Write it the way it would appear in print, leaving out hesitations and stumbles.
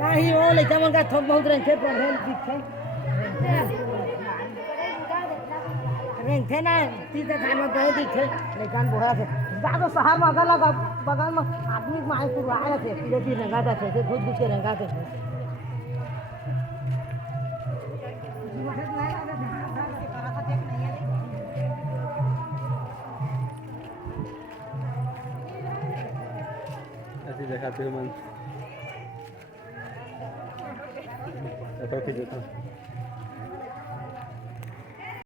नाही हो ले जमन का थोक बहुत रंग थे पर है दिखे रंग थे ना तीसरे खान में गए दिखे लेकिन बोला थे ज्यादा शहर में अगर लगा बगल में आदमी माय को आया थे फिर भी रंगाता थे खुद दूसरे रंगाते थे ऐसे दिखाते हो मन ऐसा कि देता